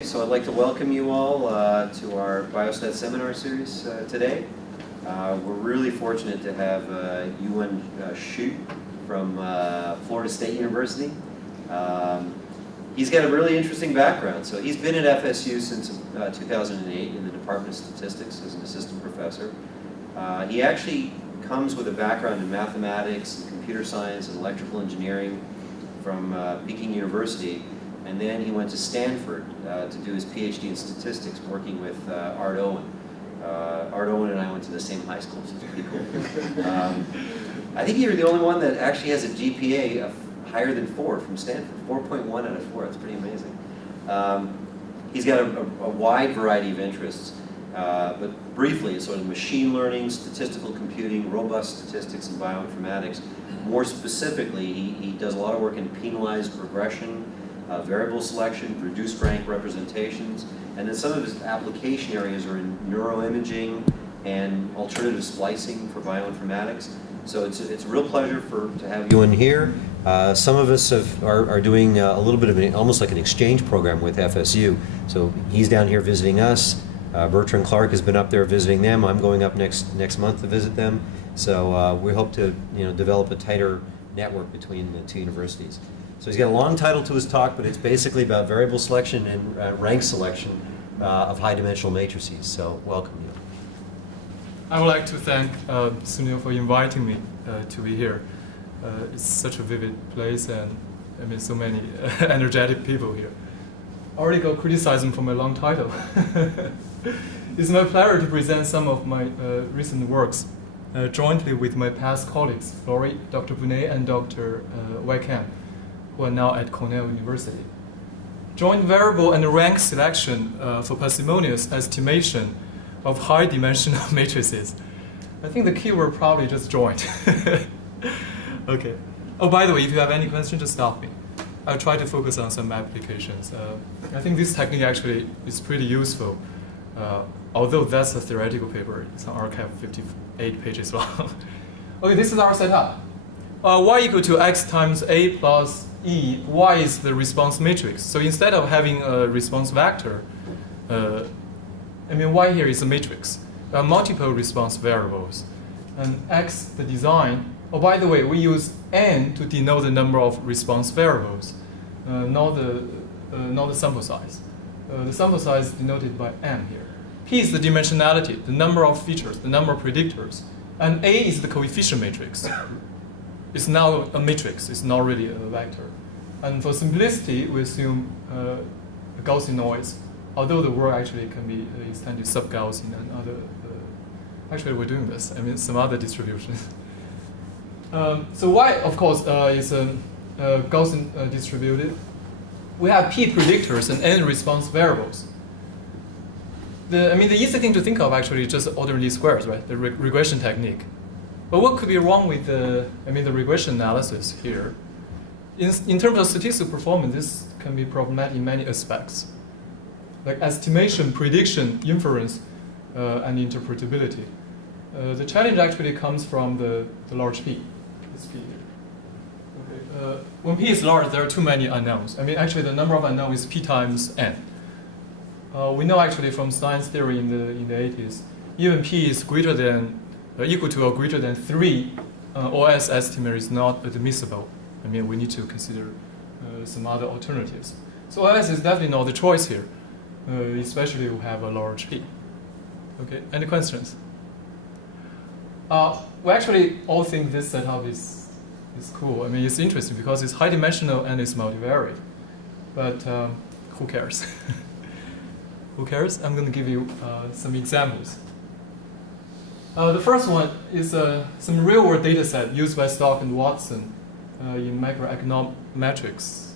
So I'd like to welcome you all to our Biostat seminar series today. We're really fortunate to have Yiyuan She from Florida State University. He's got a really interesting background. So he's been at FSU since 2008 in the Department of Statistics as an assistant professor. He actually comes with a background in mathematics and computer science and electrical engineering from Peking University. And then he went to Stanford to do his PhD in statistics, working with Art Owen. Art Owen and I went to the same high school, so it's pretty cool. I think you're the only one that actually has a GPA of higher than 4 from Stanford, 4.1 out of 4. That's pretty amazing. He's got a wide variety of interests, but briefly, sort of machine learning, statistical computing, robust statistics, and bioinformatics. More specifically, he does a lot of work in penalized regression, variable selection, reduced rank representations, and then some of his application areas are in neuroimaging and alternative splicing for bioinformatics. So it's a real pleasure to have you in here. Some of us are doing a little bit of almost like an exchange program with FSU. So he's down here visiting us. Bertrand Clark has been up there visiting them. I'm going up next month to visit them. So we hope to develop a tighter network between the two universities. So he's got a long title to his talk, but it's basically about variable selection and rank selection of high-dimensional matrices. So welcome you. I would like to thank Sunil for inviting me to be here. It's such a vivid place, and I mean so many energetic people here. I already got criticized for my long title. It's my pleasure to present some of my recent works jointly with my past colleagues, Dr. Bonet and Dr. Wei Kan, who are now at Cornell University. Joint variable and rank selection for parsimonious estimation of high-dimensional matrices. I think the keyword probably just joint. Okay. Oh, by the way, if you have any questions, just stop me. I'll try to focus on some applications. I think this technique actually is pretty useful, although that's a theoretical paper. It's an archive 58 pages long. Okay, this is our setup. Y equal to x times a plus e, y is the response matrix. So instead of having a response vector, y here is a matrix. There are multiple response variables. And x, the design. Oh, by the way, we use n to denote the number of response variables, not the sample size. The sample size is denoted by m here. P is the dimensionality, the number of features, the number of predictors. And a is the coefficient matrix. It's now a matrix, it's not really a vector. And for simplicity, we assume a Gaussian noise, although the word actually can be extended sub-Gaussian and other, actually we're doing this, some other distributions. So Y, of course, is a Gaussian distributed. We have P predictors and N response variables. The easy thing to think of actually is just ordering least squares, right? The regression technique. But what could be wrong with the regression analysis here? In terms of statistical performance, this can be problematic in many aspects, like estimation, prediction, inference, and interpretability. The challenge actually comes from the large P. This P here. Okay. When P is large, there are too many unknowns. Actually, the number of unknowns is P times N. We know actually from science theory in the 80s, even P is greater than equal to or greater than 3, OS estimate is not admissible. We need to consider some other alternatives. So OS is definitely not the choice here, especially if we have a large P. Okay, any questions? We actually all think this setup is cool. It's interesting because it's high dimensional and it's multivariate. But who cares? Who cares? I'm going to give you some examples. The first one is some real-world data set used by Stock and Watson in macroeconometrics.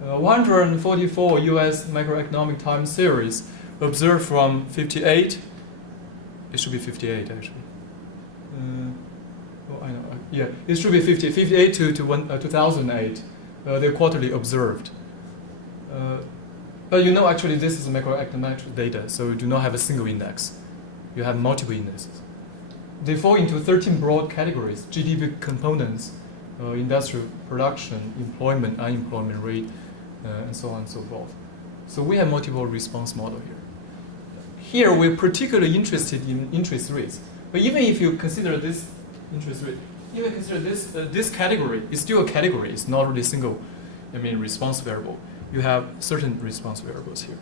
144 US macroeconomic time series observed from 58. It should be 58 actually. It should be 58 to 2008. They're quarterly observed. But actually this is macroeconometric data, so you do not have a single index. You have multiple indexes. They fall into 13 broad categories: GDP components, industrial production, employment, unemployment rate, and so on and so forth. So we have multiple response model here. Here we're particularly interested in interest rates. But even if you consider this interest rate, even consider this category, it's still a category. It's not really single, response variable. You have certain response variables here.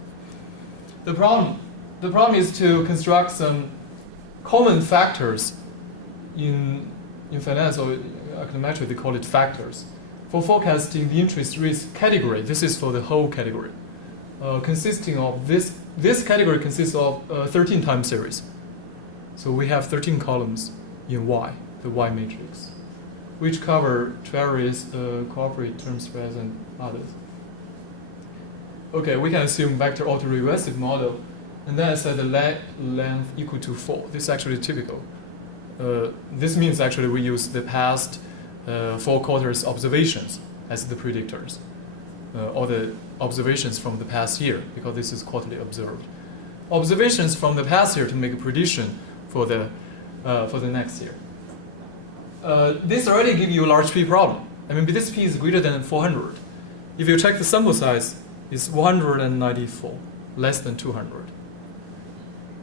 The problem is to construct some common factors in finance or econometry. They call it factors for forecasting the interest rates category. This is for the whole category, consisting of this category consists of 13 time series. So we have 13 columns in Y, the Y matrix, which cover various corporate term spreads and others. Okay, we can assume vector autoregressive model, and then I set the length equal to 4. This is actually typical. This means actually we use the past 4 quarters observations as the predictors, or the observations from the past year, because this is quarterly observed. Observations from the past year to make a prediction for the next year. This already gives you a large P problem. This P is greater than 400. If you check the sample size, it's 194, less than 200.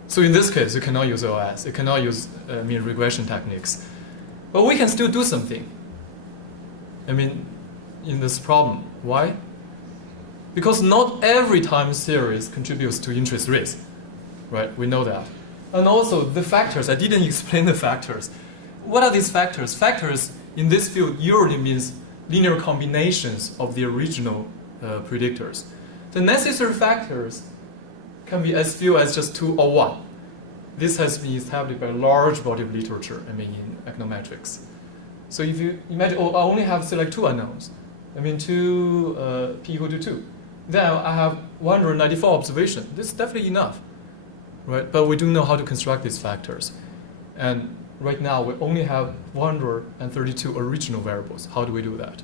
So in this case, you cannot use OS. You cannot use mean regression techniques. But we can still do something. In this problem. Why? Because not every time series contributes to interest rates. Right? We know that. And also the factors. I didn't explain the factors. What are these factors? Factors in this field usually means linear combinations of the original predictors. The necessary factors can be as few as just 2 or 1. This has been established by a large body of literature, in econometrics. So if you imagine, I only have, say, like 2 unknowns, 2 p equal to 2. Then I have 194 observations. This is definitely enough, right? But we don't know how to construct these factors. And right now, we only have 132 original variables. How do we do that?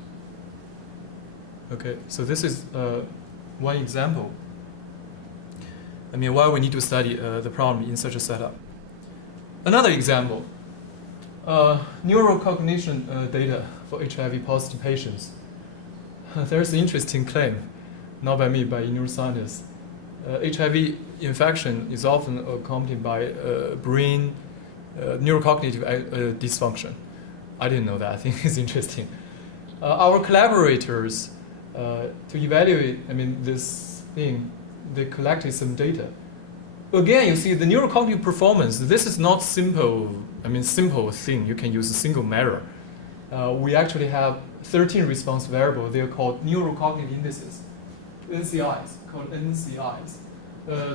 Okay, so this is one example. Why we need to study the problem in such a setup. Another example, neurocognition data for HIV positive patients. There's an interesting claim, not by me, by a neuroscientist. HIV infection is often accompanied by brain neurocognitive dysfunction. I didn't know that. I think it's interesting. Our collaborators, to evaluate, this thing, they collected some data. Again, you see the neurocognitive performance. This is not simple. Simple thing. You can use a single measure. We actually have 13 response variables. They are called neurocognitive indices, NCIs, called NCIs.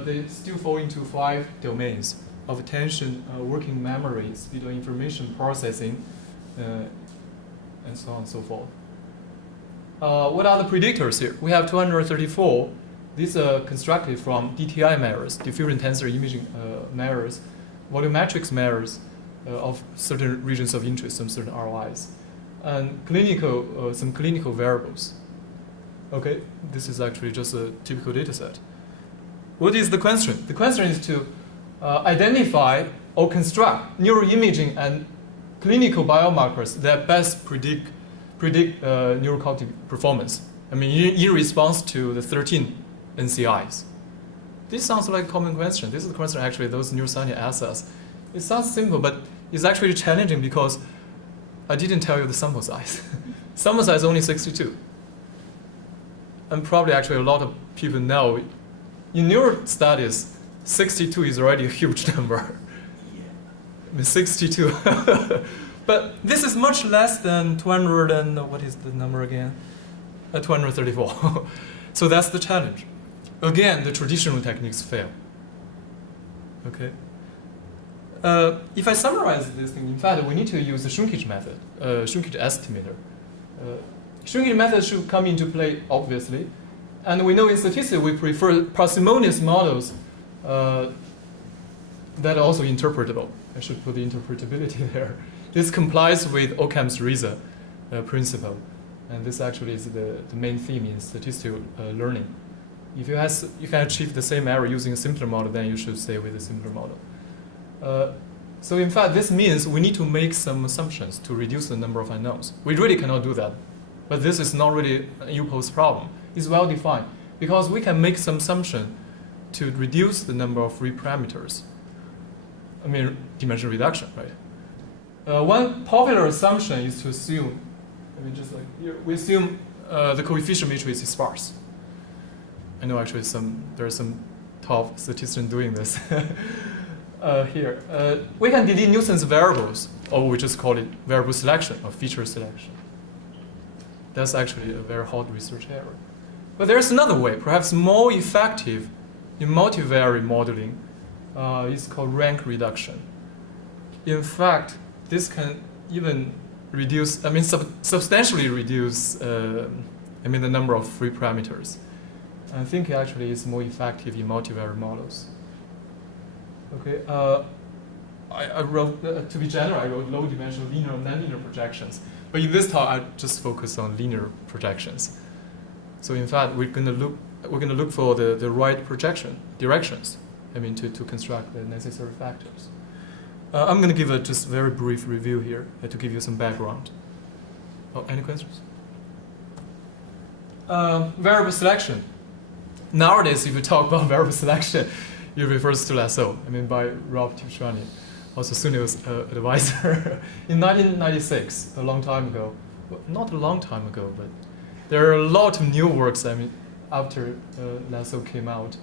They still fall into 5 domains of attention, working memory, speed of information processing, and so on and so forth. What are the predictors here? We have 234. These are constructed from DTI measures, diffusion tensor imaging measures, volumetrics measures of certain regions of interest, some certain ROIs, and some clinical variables. Okay, this is actually just a typical data set. What is the question? The question is to identify or construct neuroimaging and clinical biomarkers that best predict neurocognitive performance. In response to the 13 NCIs. This sounds like a common question. This is the question actually those neuroscientists ask us. It sounds simple, but it's actually challenging because I didn't tell you the sample size. Sample size is only 62. And probably actually a lot of people know in neuro studies, 62 is already a huge number. 62. But this is much less than 200 and what is the number again? 234. So that's the challenge. Again, the traditional techniques fail. Okay. If I summarize this thing, in fact, we need to use the shrinkage method, shrinkage estimator. Shrinkage method should come into play, obviously. And we know in statistics we prefer parsimonious models that are also interpretable. I should put the interpretability there. This complies with Occam's razor principle. And this actually is the main theme in statistical learning. If you can achieve the same error using a simpler model, then you should stay with a simpler model. So in fact, this means we need to make some assumptions to reduce the number of unknowns. We really cannot do that. But this is not really a U-post problem. It's well defined. because we can make some assumption to reduce the number of free parameters. I mean, dimension reduction, right? One popular assumption is to assume, I mean, just like here, we assume the coefficient matrix is sparse. I know actually there are some top statisticians doing this. Here, we can delete nuisance variables, or we just call it variable selection or feature selection. That's actually a very hot research area. But there's another way, perhaps more effective in multivariate modeling. It's called rank reduction. In fact, this can even reduce, I mean, substantially reduce, the number of free parameters. I think actually it's more effective in multivariate models. Okay, I wrote, to be general, I wrote low-dimensional linear and nonlinear projections. But in this talk, I just focus on linear projections. So in fact, we're gonna look for the right projection directions. I mean, to construct the necessary factors. I'm gonna give a just very brief review here to give you some background. Oh, any questions? Variable selection. Nowadays, if you talk about variable selection, it refers to lasso. I mean, by Rob Tibshani, also Sunil's advisor. In 1996, a long time ago, well, not a long time ago, but there are a lot of new works. I mean, after lasso came out,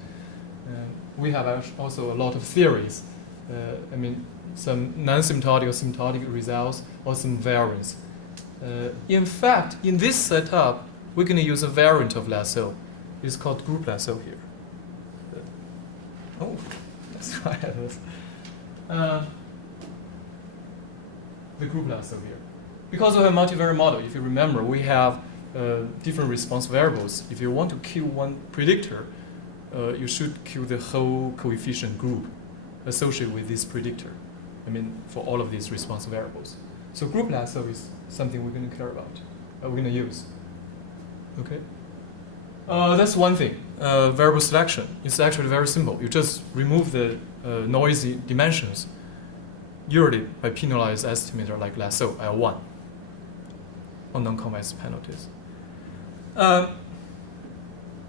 we have also a lot of theories. I mean, some non-symptotic or symptotic results, or some variants. In fact, in this setup, we're going to use a variant of lasso. It's called group lasso here. Oh, that's why I was. The group lasso here. Because of a multivariate model, if you remember, we have different response variables. If you want to kill one predictor, you should kill the whole coefficient group associated with this predictor. I mean, for all of these response variables. So group lasso is something we're going to care about. We're going to use. Okay. That's one thing. Variable selection. It's actually very simple. You just remove the noisy dimensions, usually by penalized estimator like lasso L1, or non-convex penalties.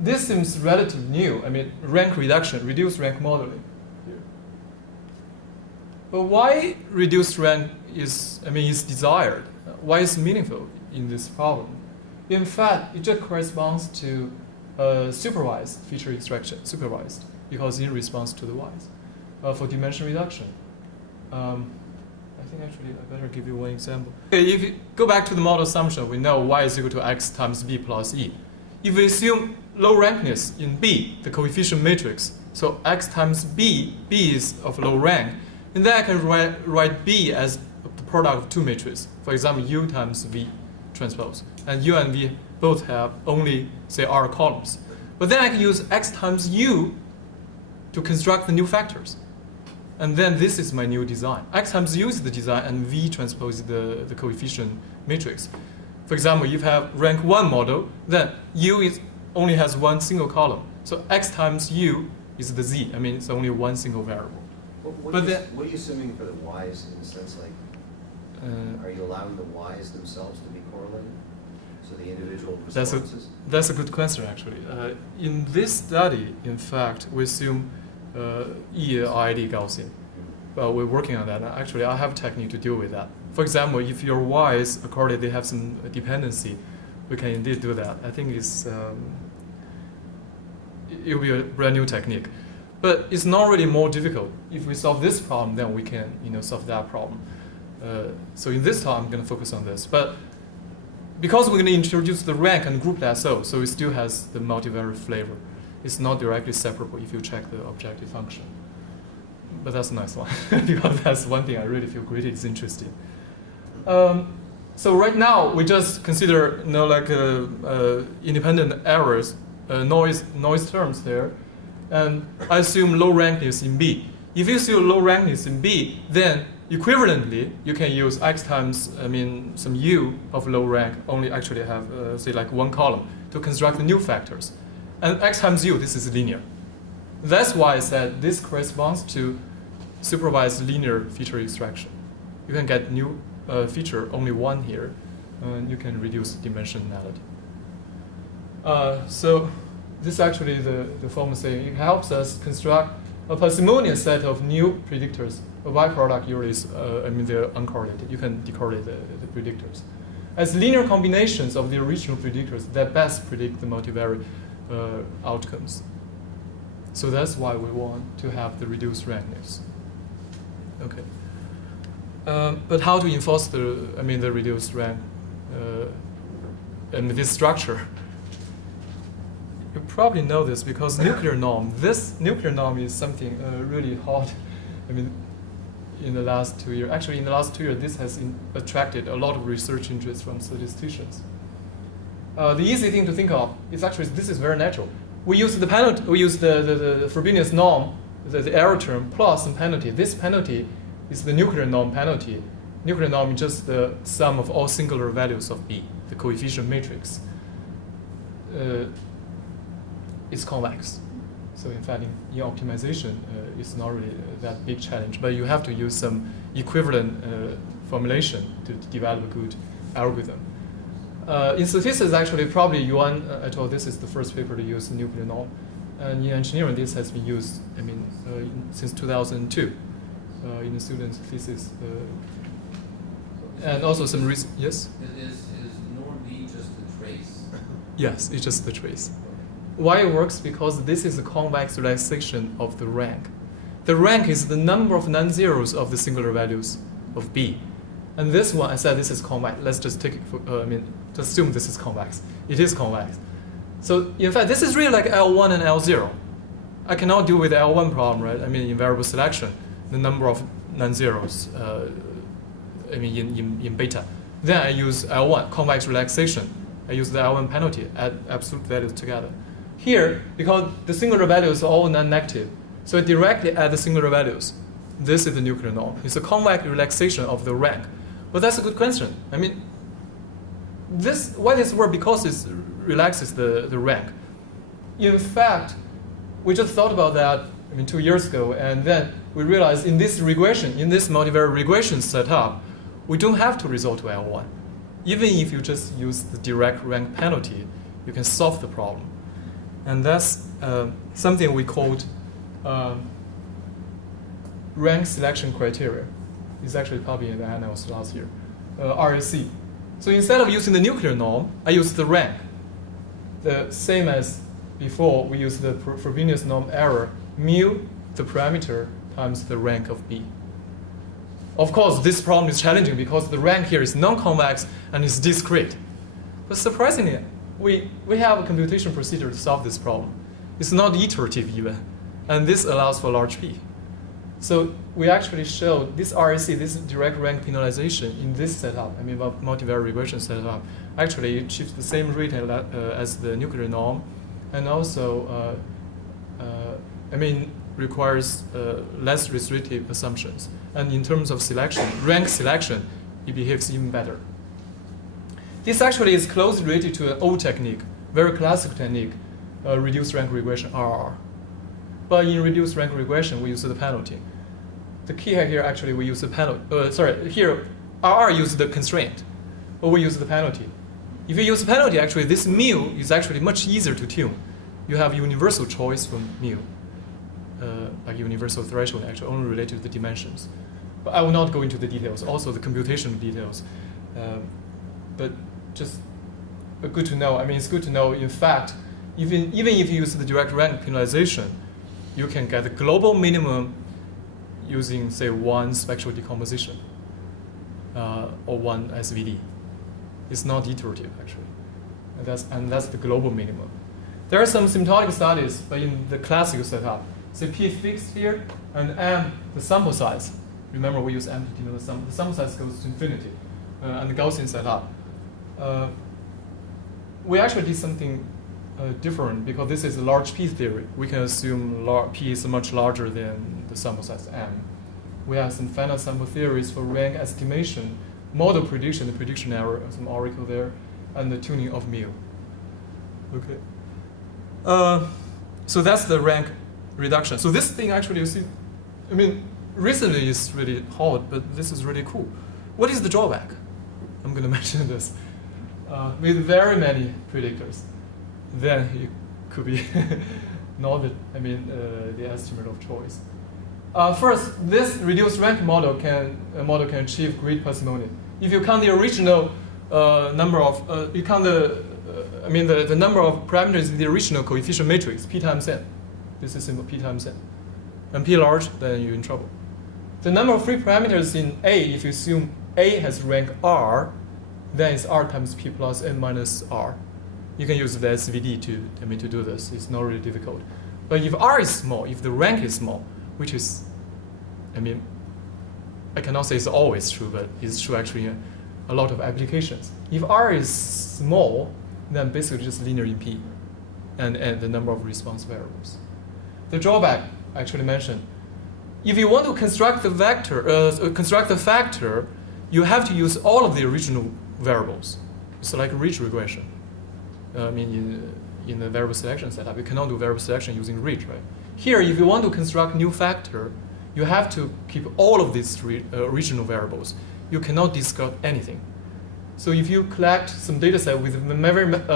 This seems relatively new. I mean, rank reduction, reduced rank modeling. Here. But why reduced rank is desired? Why is meaningful in this problem? In fact, it just corresponds to supervised feature extraction, supervised, because in response to the Ys. For dimension reduction, I think actually I better give you one example. Okay, if you go back to the model assumption, we know Y is equal to X times B plus E. If we assume low rankness in B, the coefficient matrix, so X times B, B is of low rank, and then I can write B as the product of two matrices. For example, U times V transpose. And U and V both have only, say, R columns. But then I can use X times U to construct the new factors. And then this is my new design. X times U is the design, and V transpose is the coefficient matrix. For example, if you have rank 1 model, then U only has one single column. So X times U is the Z. I mean, it's only one single variable. What are you assuming for the Ys in the sense like, are you allowing the Ys themselves to be correlated? So the individual responses? That's a good question, actually. In this study, in fact, we assume EID Gaussian. Well, we're working on that. Actually, I have a technique to deal with that. For example, if your Ys, according they have some dependency, we can indeed do that. I think it will be a brand new technique. But it's not really more difficult. If we solve this problem, then we can solve that problem. So in this talk, I'm going to focus on this. But because we're going to introduce the rank and group lasso, so it still has the multivariate flavor. It's not directly separable if you check the objective function. But that's a nice one, because that's one thing I really feel gritty is interesting. So right now, we just consider independent errors, noise terms there, and I assume low rankness in B. If you assume low rankness in B, then equivalently, you can use X times, some U of low rank only actually have, say, like one column to construct the new factors. And X times U, this is linear. That's why I said this corresponds to supervised linear feature extraction. You can get new feature, only one here, and you can reduce dimensionality. So this actually the formula saying it helps us construct a parsimonious set of new predictors. A byproduct usually is, they're uncorrelated. You can decorrelate the predictors as linear combinations of the original predictors that best predict the multivariate outcomes. So that's why we want to have the reduced rankness. Okay. But how to enforce the reduced rank and this structure? You probably know this because nuclear norm. This nuclear norm is something really hot. In the last 2 years. Actually, in the last 2 years, this has attracted a lot of research interest from statisticians. The easy thing to think of is actually this is very natural. We use the penalty. We use the Frobenius norm, the error term plus some penalty. This penalty is the nuclear norm penalty. Nuclear norm is just the sum of all singular values of B, the coefficient matrix. It's convex. So in fact, in optimization, it's not really that big challenge, but you have to use some equivalent formulation to develop a good algorithm. In statistics, actually, probably Yiyuan et al. This is the first paper to use nuclear norm, and in engineering, this has been used. Since 2002, in the student's thesis, and also some reason. Yes. Is norm B just a trace? Yes, it's just the trace. Why it works? Because this is a convex relaxation of the rank. The rank is the number of non-zeros of the singular values of B. And this one, I said this is convex. Let's just take it for, just assume this is convex. It is convex. So in fact, this is really like L1 and L0. I cannot deal with the L1 problem, right? In variable selection, the number of non-zeros, in beta. Then I use L1, convex relaxation. I use the L1 penalty, add absolute values together. Here, because the singular values are all non-negative, so I directly add the singular values. This is the nuclear norm. It's a convex relaxation of the rank. But that's a good question. Why this works? Because it relaxes the rank. In fact, we just thought about that 2 years ago, and then we realized in this regression, in this multivariate regression setup, we don't have to resort to L1. Even if you just use the direct rank penalty, you can solve the problem. And that's something we called rank selection criteria. It's actually published in the annals last year, RAC. So instead of using the nuclear norm, I use the rank. The same as before, we use the Frobenius norm error, mu, the parameter, times the rank of B. Of course, this problem is challenging because the rank here is non-convex and is discrete. But surprisingly, we have a computation procedure to solve this problem. It's not iterative even, and this allows for large P. So we actually showed this RAC, this direct rank penalization in this setup, multivariate regression setup, actually achieves the same rate as the nuclear norm, and also, requires less restrictive assumptions. And in terms of selection, rank selection, it behaves even better. This actually is closely related to an old technique, very classical technique, reduced rank regression, RR. But in reduced rank regression, we use the penalty. The key here, actually, we use the penalty. Here, RR uses the constraint, but we use the penalty. If you use the penalty, actually, this mu is actually much easier to tune. You have universal choice from mu, like universal threshold, actually only related to the dimensions. But I will not go into the details, also the computational details. But just good to know. It's good to know, in fact, even if you use the direct rank penalization, you can get the global minimum using, say, one spectral decomposition or one SVD. It's not iterative, actually. And that's the global minimum. There are some symptotic studies, but in the classical setup, say P fixed here, and M, the sample size. Remember, we use M to denote the sample. The sample size goes to infinity, and the Gaussian setup. We actually did something different because this is a large P theory. We can assume P is much larger than the sample size M. We have some finite sample theories for rank estimation, model prediction, the prediction error, some oracle there, and the tuning of mu. Okay. So that's the rank reduction. So this thing actually, you see, recently it's really hot, but this is really cool. What is the drawback? I'm going to mention this. With very many predictors, then you could be not the estimate of choice. First, this reduced rank model can achieve great parsimony. If you count the original number of the number of parameters in the original coefficient matrix, p times n. This is simple, p times n. And p large, then you're in trouble. The number of free parameters in A, if you assume A has rank R, then it's R times P plus N minus R. You can use the SVD to do this. It's not really difficult. But if R is small, if the rank is small, which is, I cannot say it's always true, but it's true actually in a lot of applications. If R is small, then basically just linear in P and the number of response variables. The drawback I actually mentioned. If you want to construct the factor, you have to use all of the original variables. It's like ridge regression. In the variable selection setup, you cannot do variable selection using ridge, right? Here, if you want to construct new factor, you have to keep all of these original variables. You cannot discard anything. So if you collect some data set with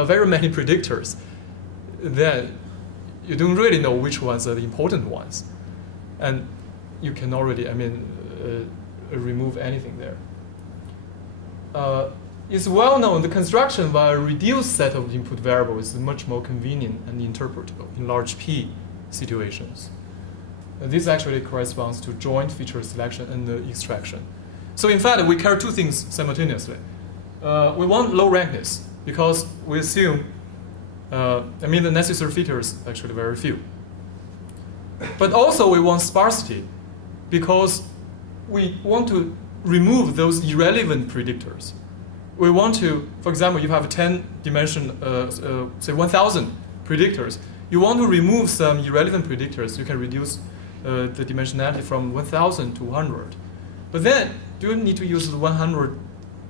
very many predictors, then you don't really know which ones are the important ones. And you cannot really, remove anything there. It's well known the construction by a reduced set of input variables is much more convenient and interpretable in large P situations. This actually corresponds to joint feature selection and extraction. So in fact, we carry two things simultaneously. We want low rankness because we assume, the necessary features actually very few. But also we want sparsity because we want to remove those irrelevant predictors. We want to, for example, you have 10 dimension, say 1,000 predictors. You want to remove some irrelevant predictors. You can reduce the dimensionality from 1,000 to 100. But then, do you need to use the 100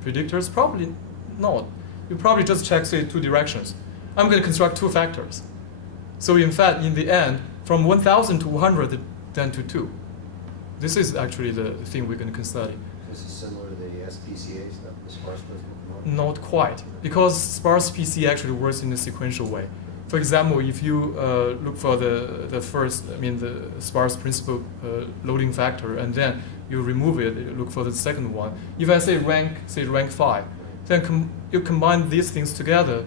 predictors? Probably not. You probably just check, say, two directions. I'm going to construct two factors. So in fact, in the end, from 1,000 to 100, then to 2. This is actually the thing we're going to consider. This is similar to the SPCA stuff, the sparse principle. Not quite, because sparse PC actually works in a sequential way. For example, if you look for the sparse principal loading factor, and then you remove it, you look for the second one. If I say rank 5, then you combine these things together,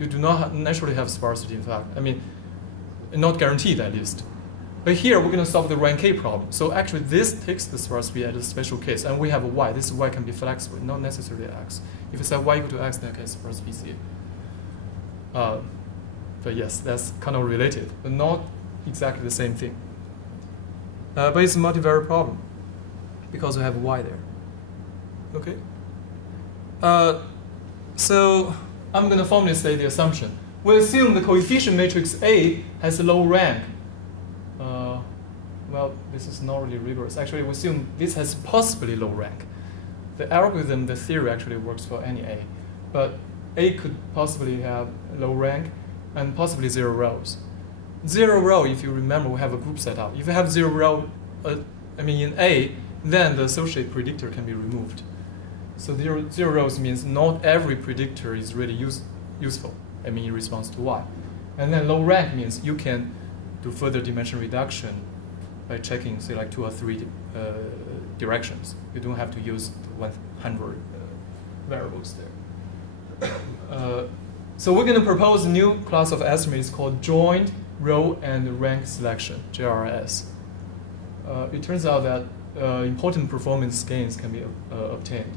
you do not naturally have sparsity. In fact, not guaranteed at least. But here we're going to solve the rank K problem. So actually, this takes the sparsity as a special case, and we have a y. This y can be flexible, not necessarily x. If you say y equal to x, then it's sparse PC. But yes, that's kind of related, but not exactly the same thing. But it's a multivariate problem because we have y there. Okay. So I'm going to formally state the assumption. We assume the coefficient matrix A has a low rank. Well, this is not really rigorous. Actually, we assume this has possibly low rank. The algorithm, the theory actually works for any A. But A could possibly have low rank and possibly 0 rows. 0 row, if you remember, we have a group set up. If you have 0 row in A, then the associated predictor can be removed. So 0 rows means not every predictor is really useful, in response to Y. And then low rank means you can do further dimension reduction by checking, say, like 2 or 3 directions. You don't have to use 100 variables there. So we're going to propose a new class of estimates called joint row and rank selection, JRS. It turns out that important performance gains can be obtained,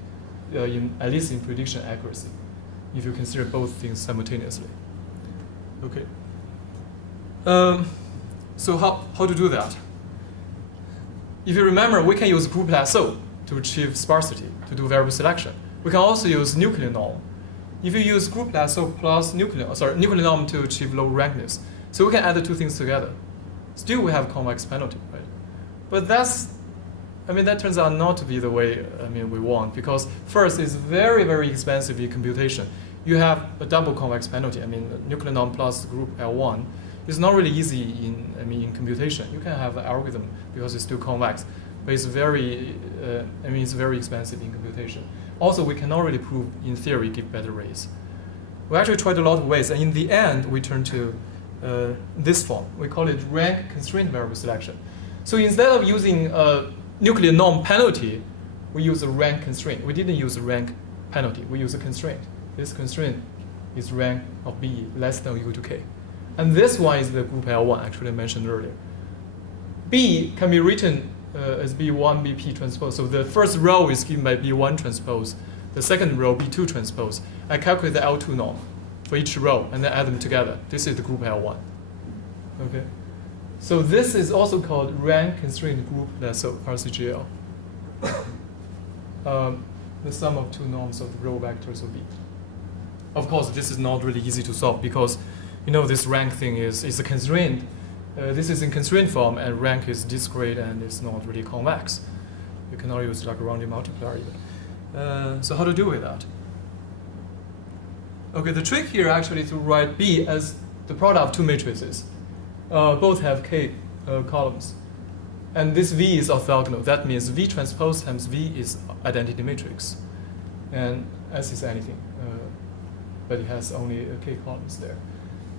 at least in prediction accuracy, if you consider both things simultaneously. Okay. So how to do that? If you remember, we can use group lasso to achieve sparsity, to do variable selection. We can also use nuclear norm. If you use group lasso plus nuclear norm to achieve low rankness, so we can add the two things together. Still, we have convex penalty, right? But that turns out not to be the way we want, because first, it's very, very expensive in computation. You have a double convex penalty. Nuclear norm plus group L1. It's not really easy in computation. You can have an algorithm because it's still convex, but it's very expensive in computation. Also, we cannot really prove in theory give better rates. We actually tried a lot of ways, and in the end, we turned to this form. We call it rank constraint variable selection. So instead of using a nuclear norm penalty, we use a rank constraint. We didn't use a rank penalty. We use a constraint. This constraint is rank of B less than or equal to K. And this one is the group L1, actually I mentioned earlier. B can be written as B1, BP transpose. So the first row is given by B1 transpose. The second row, B2 transpose. I calculate the L2 norm for each row and then add them together. This is the group L1. Okay. So this is also called rank constraint group lasso, RCGL. The sum of two norms of the row vectors of B. Of course, this is not really easy to solve because this rank thing is a constraint. This is in constraint form, and rank is discrete and it's not really convex. You cannot use Lagrange multiplier either. So how to deal with that? Okay, the trick here actually to write B as the product of two matrices. Both have K columns. And this V is orthogonal. That means V transpose times V is identity matrix. And S is anything, but it has only K columns there.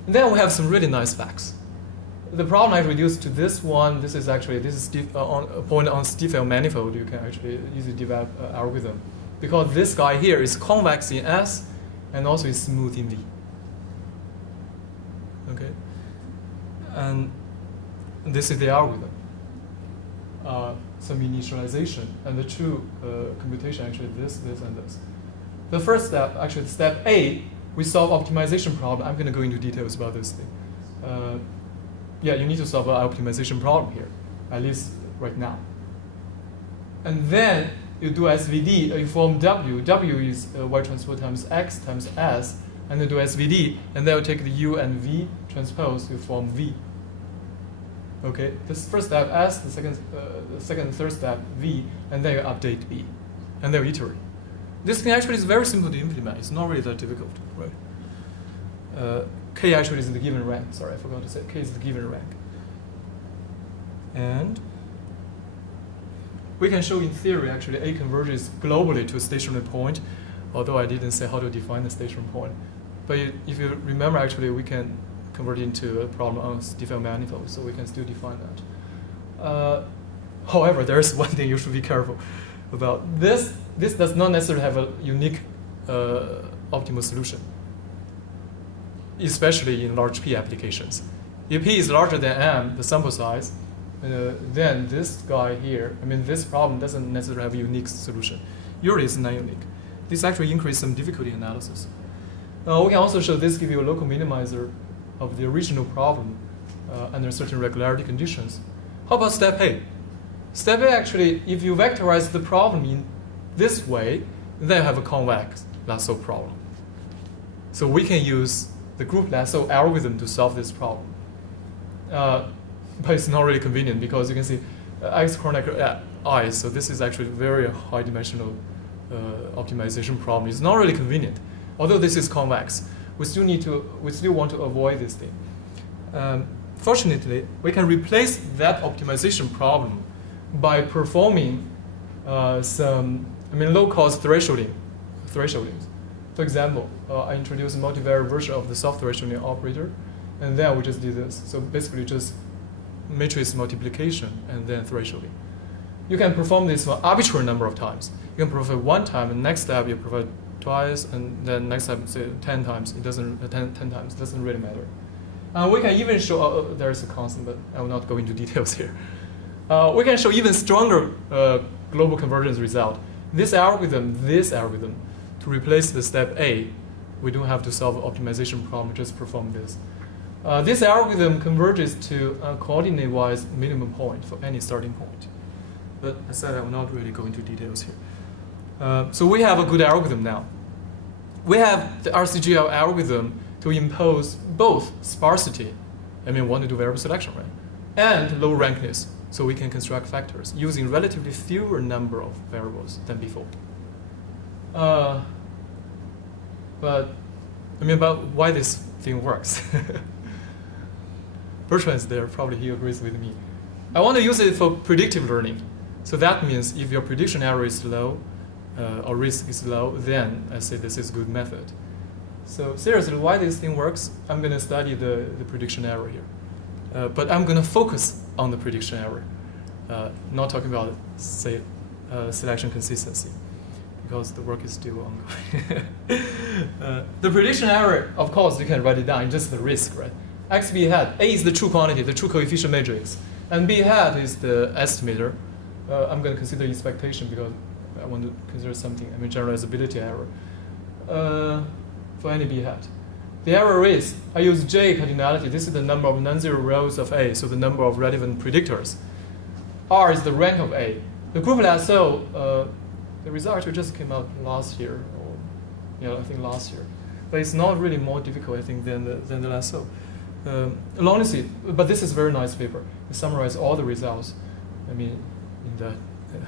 And then we have some really nice facts. The problem I reduced to this one. This is a point on Stiefel manifold. You can actually easily develop an algorithm because this guy here is convex in S and also is smooth in V. Okay, and this is the algorithm. Some initialization and the true computation actually this, and this. The first step, actually step A, we solve optimization problem. I'm going to go into details about this thing. Yeah, you need to solve an optimization problem here, at least right now. And then you do SVD, you form W. W is Y transpose times X times S, and then do SVD, and then you take the U and V transpose, you form V. Okay, this first step S, the second and third step V, and then you update B, and then you iterate. This thing actually is very simple to implement. It's not really that difficult, right? K actually is the given rank. Sorry, I forgot to say K is the given rank. And we can show in theory actually A converges globally to a stationary point, although I didn't say how to define the stationary point. But if you remember, actually we can convert it into a problem on Stiefel manifold, so we can still define that. However, there is one thing you should be careful about. This does not necessarily have a unique optimal solution, especially in large P applications. If P is larger than M, the sample size, then this guy here, this problem doesn't necessarily have a unique solution. Usually it's non-unique. This actually increases some difficulty analysis. We can also show this give you a local minimizer of the original problem under certain regularity conditions. How about step A? Step A actually, if you vectorize the problem in this way, then you have a convex lasso problem. So we can use the group lasso algorithm to solve this problem. But it's not really convenient because you can see X chronicle I, so this is actually a very high dimensional optimization problem. It's not really convenient. Although this is convex, we still want to avoid this thing. Fortunately, we can replace that optimization problem by performing some low-cost thresholding. For example, I introduced a multivariate version of the soft thresholding operator, and then we just did this. So basically just matrix multiplication and then thresholding. You can perform this for arbitrary number of times. You can perform it one time, and next step you perform twice, and then next time say 10 times. It doesn't 10 times. It doesn't really matter. We can even show there's a constant, but I will not go into details here. We can show even stronger global convergence result. This algorithm, to replace the step A, we don't have to solve an optimization problem. Just perform this. This algorithm converges to a coordinate-wise minimum point for any starting point. But as I said, I will not really go into details here. So we have a good algorithm now. We have the RCGL algorithm to impose both sparsity, want to do variable selection, right? And low rankness, so we can construct factors using relatively fewer number of variables than before. But about why this thing works. Bertrand is there, probably he agrees with me. I want to use it for predictive learning. So that means if your prediction error is low, or risk is low, then I say this is a good method. So seriously, why this thing works, I'm going to study the prediction error here. But I'm going to focus on the prediction error, not talking about, say, selection consistency, because the work is still ongoing. The prediction error, of course, you can write it down, just the risk, right? X, B hat, A is the true quantity, the true coefficient matrix, and B hat is the estimator. I'm going to consider expectation because I want to consider something, generalizability error. For any B hat. The error is, I use J cardinality. This is the number of non-zero rows of A, so the number of relevant predictors. R is the rank of A. The group lasso, the result actually just came out last year, or I think last year. But it's not really more difficult, I think, than the lasso. Long list, but this is a very nice paper. It summarizes all the results, in that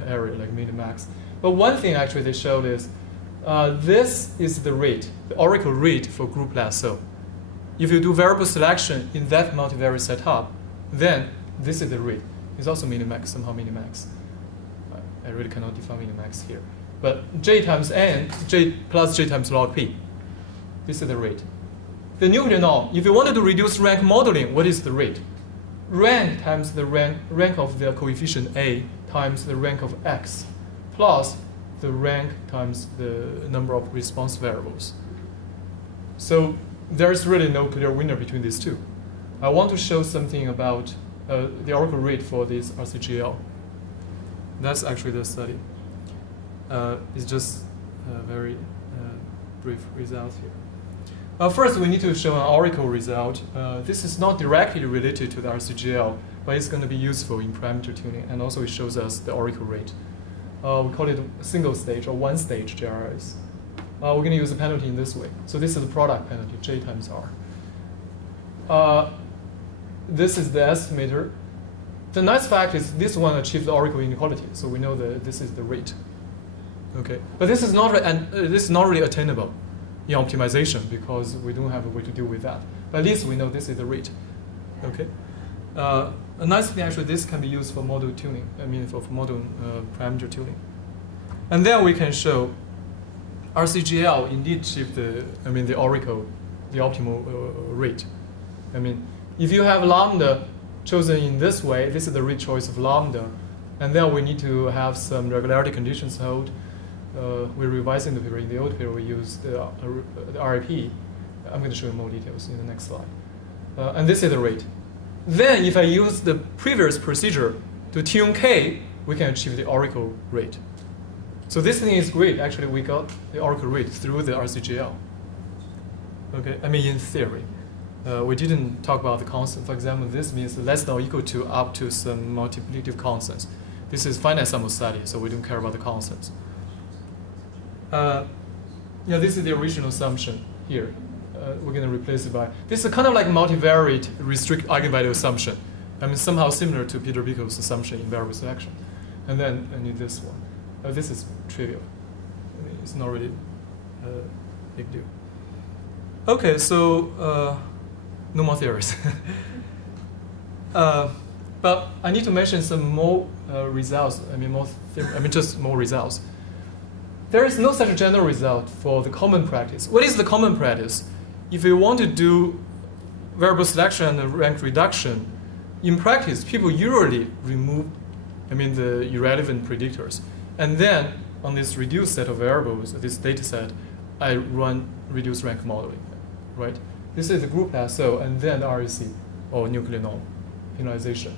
area, like min and max. But one thing actually they showed is, this is the rate, the oracle rate for group lasso. If you do variable selection in that multivariate setup, then this is the rate. It's also minimax, somehow minimax. I really cannot define minimax here. But J times N, J plus J times log P. This is the rate. The nuclear norm, if you wanted to reduce rank modeling, what is the rate? Rank times the rank of the coefficient A times the rank of X plus the rank times the number of response variables. So there's really no clear winner between these two. I want to show something about the oracle rate for this RCGL. That's actually the study. It's just a very brief result here. First, we need to show an oracle result. This is not directly related to the RCGL, but it's going to be useful in parameter tuning, and also it shows us the oracle rate. We call it a single stage or one stage JRS. We're going to use the penalty in this way. So this is the product penalty, J times R. This is the estimator. The nice fact is this one achieved the oracle inequality, so we know that this is the rate. Okay, but this is not really attainable in optimization because we don't have a way to deal with that. But at least we know this is the rate. Okay. A nice thing actually, this can be used for model tuning. For model parameter tuning. And then we can show RCGL indeed achieved the oracle, the optimal rate. If you have lambda chosen in this way, this is the rate choice of lambda, and then we need to have some regularity conditions hold. We're revising the paper. In the old paper, we used the RIP. I'm going to show you more details in the next slide. And this is the rate. Then, if I use the previous procedure to tune K, we can achieve the oracle rate. So this thing is great. Actually, we got the oracle rate through the RCGL. Okay, in theory. We didn't talk about the constant. For example, this means less than or equal to up to some multiplicative constants. This is finite sample study, so we don't care about the constants. This is the original assumption here. We're going to replace it by, this is kind of like multivariate restrict eigenvalue assumption. Somehow similar to Peter Bickel's assumption in variable selection. And then I need this one. This is trivial. It's not really a big deal. Okay, so no more theories. But I need to mention some more results. Just more results. There is no such general result for the common practice. What is the common practice? If you want to do variable selection and rank reduction, in practice, people usually remove, the irrelevant predictors. And then on this reduced set of variables, this data set, I run reduced rank modeling, right? This is the group lasso, and then the REC, or nuclear norm, penalization.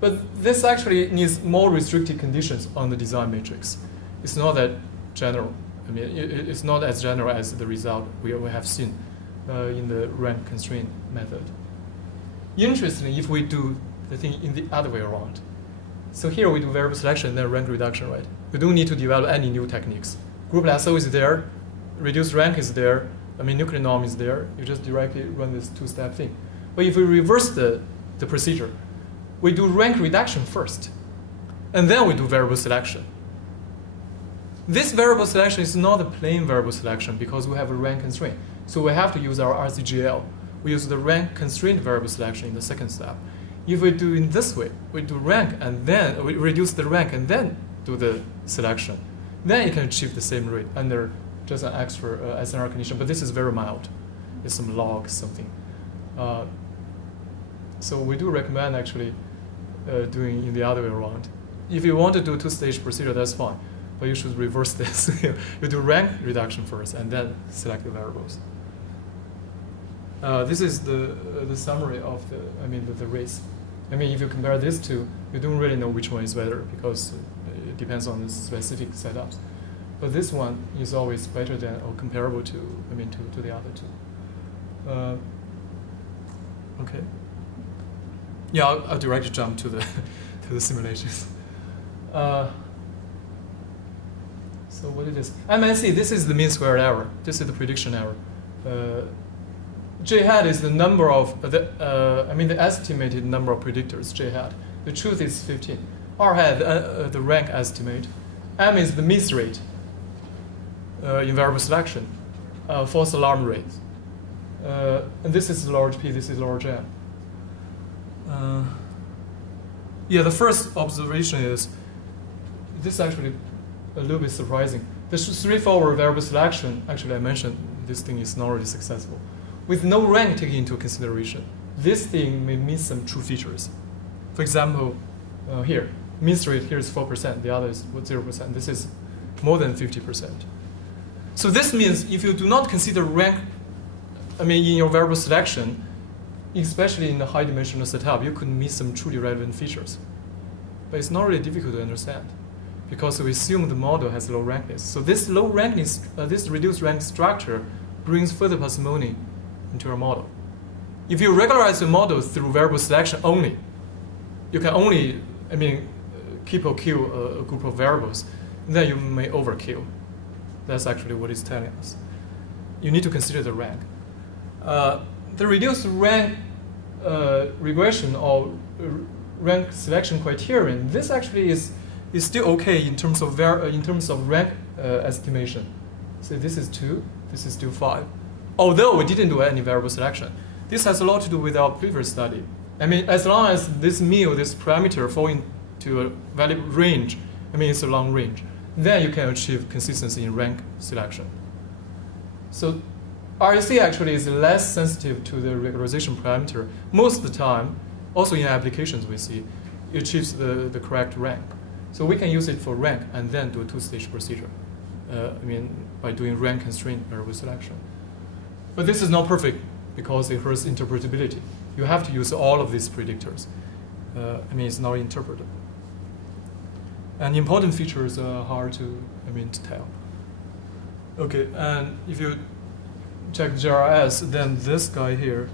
But this actually needs more restricted conditions on the design matrix. It's not that general. It's not as general as the result we have seen in the rank constraint method. Interestingly, if we do the thing in the other way around, so here we do variable selection and then rank reduction, right? We don't need to develop any new techniques. Group lasso is there, reduced rank is there, nuclear norm is there. You just directly run this two-step thing. But if we reverse the procedure, we do rank reduction first, and then we do variable selection. This variable selection is not a plain variable selection because we have a rank constraint. So we have to use our RCGL. We use the rank constraint variable selection in the second step. If we do in this way, we do rank and then we reduce the rank and then do the selection. Then you can achieve the same rate under just an extra SNR condition, but this is very mild. It's some log something. So we do recommend actually doing in the other way around. If you want to do two-stage procedure, that's fine, but you should reverse this. You do rank reduction first, and then select the variables. This is the summary of the race. I mean, if you compare these two, you don't really know which one is better because it depends on the specific setups. But this one is always better than or comparable to the other two. Okay. Yeah, I'll directly jump to the to the simulations. So what is this? MNC, this is the mean squared error. This is the prediction error. J hat is the number of the estimated number of predictors. J hat. The truth is 15. R hat the rank estimate. M is the miss rate in variable selection. False alarm rate. And this is large P. This is large M. Yeah, the first observation is this is actually a little bit surprising. The straightforward variable selection, actually I mentioned this thing is not really successful. With no rank taken into consideration, this thing may miss some true features. For example, here, miss rate here is 4%, the other is 0%. This is more than 50%. So this means if you do not consider rank, in your variable selection, especially in the high dimensional setup, you could miss some truly relevant features. But it's not really difficult to understand because we assume the model has low rankness. So this low rankness, this reduced rank structure brings further parsimony into your model. If you regularize your model through variable selection only, you can only, keep or kill a group of variables, then you may overkill. That's actually what it's telling us. You need to consider the rank. The reduced rank regression or rank selection criterion, this actually is still okay in terms of rank estimation. So this is 2, this is still 5. Although we didn't do any variable selection. This has a lot to do with our previous study. As long as this mu, this parameter, fall into a valid range, it's a long range, then you can achieve consistency in rank selection. So RAC actually is less sensitive to the regularization parameter. Most of the time, also in applications we see, it achieves the correct rank. So we can use it for rank and then do a two-stage procedure. By doing rank constraint variable selection. But this is not perfect because it hurts interpretability. You have to use all of these predictors. It's not interpretable. And important features are hard to tell. Okay, and if you check GRS, then this guy here,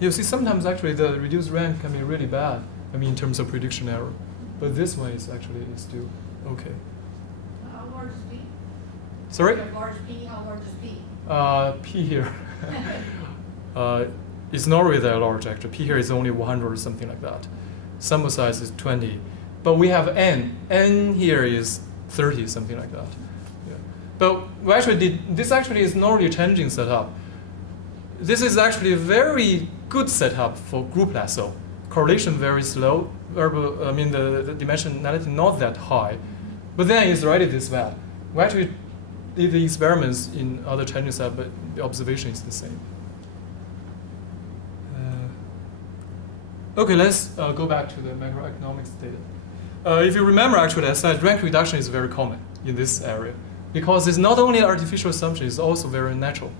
you see sometimes actually the reduced rank can be really bad, in terms of prediction error. But this one is actually still okay. How large is P? Sorry? Large P, how large is P? P here. It's not really that large actually. P here is only 100 or something like that. Sample size is 20. But we have N. N here is 30, something like that. Yeah. But we actually this actually is not really changing setup. This is actually a very good setup for group lasso. Correlation very slow. The dimensionality not that high. But then it's already this bad. We actually did the experiments in other changing setup, but the observation is the same. Okay, let's go back to the macroeconomics data. If you remember, actually, I said rank reduction is very common in this area because it's not only an artificial assumption, it's also very natural.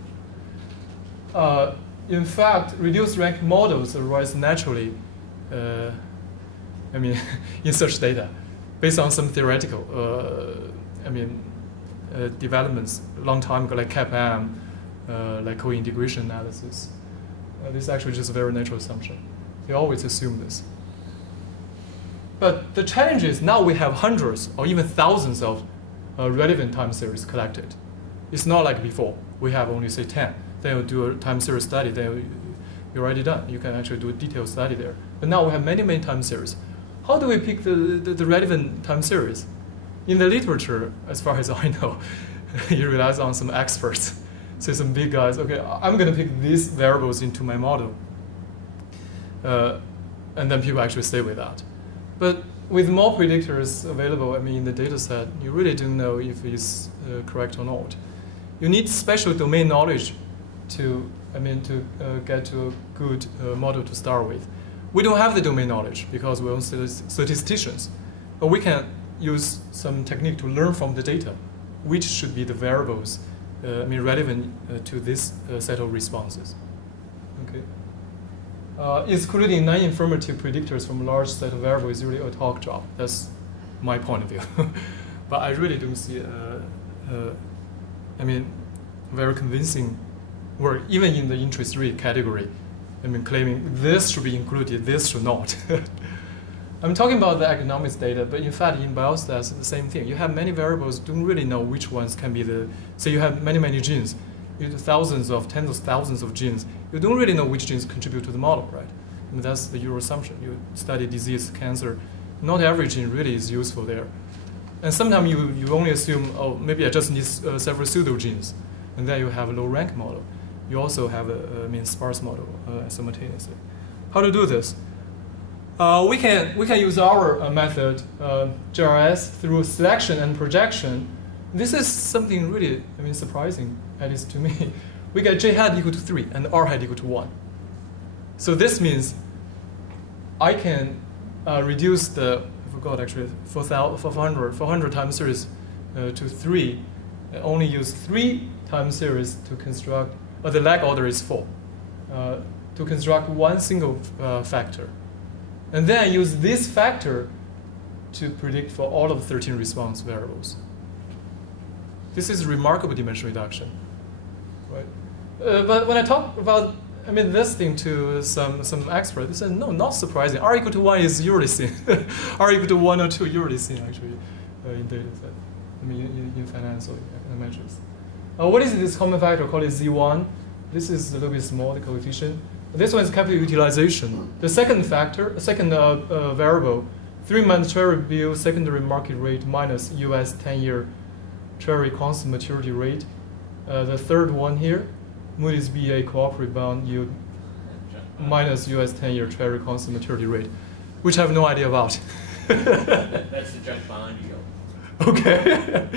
In fact, reduced rank models arise naturally, in such data, based on some theoretical, developments a long time ago, like CAP-M, like co-integration analysis. This is actually just a very natural assumption. They always assume this. But the challenge is now we have hundreds or even thousands of relevant time series collected. It's not like before. We have only, say, 10. Then you do a time series study, then you're already done. You can actually do a detailed study there. But now we have many, many time series. How do we pick the relevant time series? In the literature, as far as I know, you relies on some experts. So some big guys, okay, I'm going to pick these variables into my model. And then people actually stay with that. But with more predictors available, I mean, in the data set, you really don't know if it's correct or not. You need special domain knowledge to get to a good model to start with. We don't have the domain knowledge because we're statisticians, but we can use some technique to learn from the data, which should be the variables, relevant to this set of responses. Okay. Excluding non-informative predictors from a large set of variables is really a talk job. That's my point of view. But I really don't see, very convincing work, even in the interest rate category. Claiming this should be included, this should not. I'm talking about the economics data, but in fact, in biostats, it's the same thing. You have many variables, don't really know which ones can be the. Say you have many genes, you have tens of thousands of genes. You don't really know which genes contribute to the model, right? That's the usual assumption. You study disease, cancer. Not every gene really is useful there. And sometimes you only assume, oh, maybe I just need several pseudogenes, and then you have a low rank model. You also have a sparse model simultaneously. How to do this? We can use our method, GRS, through selection and projection. This is something really surprising, at least to me. We get J hat equal to 3 and R hat equal to 1. So this means I can reduce the, I forgot actually, 400 time series to 3. I only use 3 time series to construct, the lag order is 4, to construct one single factor. And then I use this factor to predict for all of the 13 response variables. This is remarkable dimension reduction, right? But when I talk about this thing to some experts, they said, no, not surprising. R equal to 1 is usually seen. R equal to 1 or 2 usually seen actually in data set. In finance or econometrics. What is this common factor? Call it Z1. This is a little bit small, the coefficient. This one is capital utilization. The second factor, variable, 3-month Treasury bill secondary market rate minus US 10-year Treasury constant maturity rate. The third one here, Moody's BA cooperative bond yield minus US 10-year Treasury constant maturity rate, which I have no idea about. That's the junk bond yield. Okay.